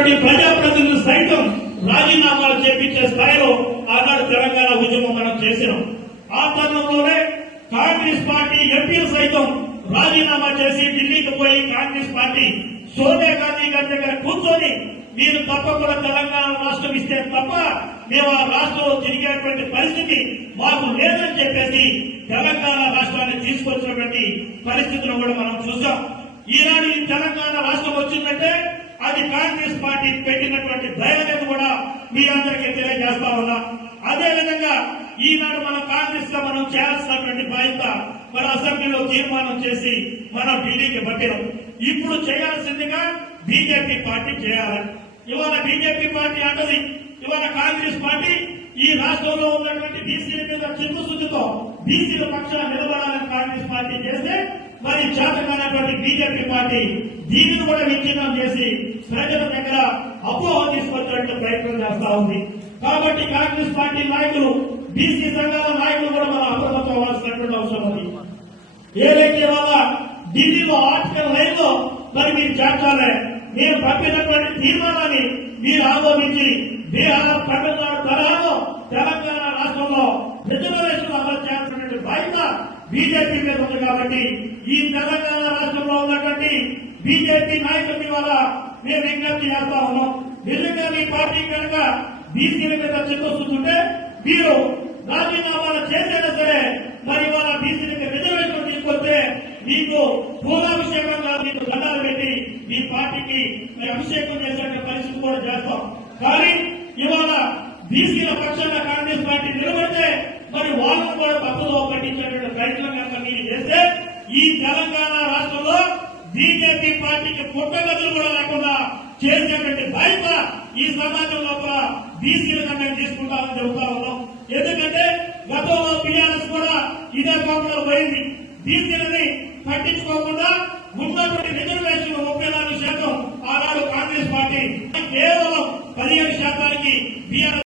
ఉన్నటువంటి ప్రజాప్రతినిధులు సైతం రాజీనామాలు చేపించే స్థాయిలో ఆనాడు తెలంగాణ ఉద్యమం మనం చేసినాం. ఆ తరుణంలోనే కాంగ్రెస్ పార్టీ ఎంపీలు సైతం రాజీనామా చేసి ఢిల్లీకి పోయి కాంగ్రెస్ పార్టీ సోనియా గాంధీ గారి దగ్గర కూర్చొని మీరు తప్పకుండా తెలంగాణ రాష్ట్రం ఇస్తే తప్ప మేము ఆ రాష్ట్రంలో తిరిగేటువంటి పరిస్థితి మాకు లేదని చెప్పేసి తెలంగాణ రాష్ట్రాన్ని తీసుకొచ్చినటువంటి పరిస్థితులు కూడా మనం చూసాం. ఈనాడు ఈ తెలంగాణ రాష్ట్రం వచ్చిందంటే అది కాంగ్రెస్ పార్టీ పెట్టినటువంటి దయలను కూడా మీ అందరికీ తెలియజేస్తా ఉన్నా. అదేవిధంగా ఈనాడు మన కాంగ్రెస్ గా మనం చేయాల్సినటువంటి బాధ్యత మన అసెంబ్లీలో తీర్మానం చేసి మనం ఢిల్లీకి పంపినాం. ఇప్పుడు చేయాల్సిందిగా బీజేపీ పార్టీ చేయాలి. ఇవాళ బీజేపీ పార్టీ అంటది, ఇవాళ కాంగ్రెస్ పార్టీ ఈ రాష్ట్రంలో ఉన్నటువంటి బీసీల మీద చిత్తశుద్ధితో బీసీల పక్షాన నిలబడాలని కాంగ్రెస్ పార్టీ చేస్తే మరి చేతకానటువంటి బీజేపీ పార్టీ దీనిని కూడా విచ్ఛిన్నం చేసి ప్రజల దగ్గర అపోహ తీసుకొచ్చేట్టు ప్రయత్నం చేస్తా ఉంది. కాబట్టి కాంగ్రెస్ పార్టీ నాయకులు, బీసీ సంఘాల నాయకులు కూడా మనం అప్రమత్తం అవ్వాల్సినటువంటి అవసరం ఉంది. ఏదైతే వాళ్ళ ఢిల్లీలో ఆర్టికల్ 9 లో మరి మీరు చేర్చాలి, మీరు పంపినటువంటి తీర్మానాన్ని మీరు ఆమోదించి బీహార్, తమిళనాడు తరహాలో తెలంగాణ రాష్ట్రంలో రిజర్వేషన్ అమలు చేయాల్సినటువంటి బాధ్యత బీజేపీ మీద ఉంది. కాబట్టి ఈ తెలంగాణ రాష్ట్రంలో ఉన్నటువంటి బీజేపీ నాయకుల వల్ల మేము విజ్ఞప్తి చేస్తా ఉన్నాం. నిజంగా మీ పార్టీ కనుక బీసీల మీద చిత్తొస్తుంటే మీరు రాజీనామాలు చేసైనా సరే మరి వాళ్ళ బీసీలకి రిజర్వేషన్ తీసుకొస్తే మీకు పూలాభిషేకంగా మీకు దండాలు పెట్టి మీ పార్టీకి అభిషేకం చేసే పరిస్థితి కూడా చేస్తాం. కానీ ఇవాళ బీసీల పక్షాన కాంగ్రెస్ పార్టీ నిలబడితే మరి వాళ్ళను కూడా తప్పుదో పట్టించేటువంటి ప్రయత్నం కనుక మీరు చేస్తే ఈ తెలంగాణ రాష్ట్రంలో బీజేపీ పార్టీకి పుట్టగతులు కూడా లేకుండా చేసేటువంటి బాధ్యత ఈ సమాజం లోపల బీసీలుగా మేము తీసుకుంటామని చెబుతా ఉన్నాం. ఎందుకంటే గతంలో టీఆర్ఎస్ కూడా ఇదే కోపంలో పోయింది. బీసీలని పట్టించుకోకుండా ఉన్నటువంటి రిజర్వేషన్ 34% ఆనాడు కాంగ్రెస్ పార్టీ కేవలం 15% బీఆర్ఎస్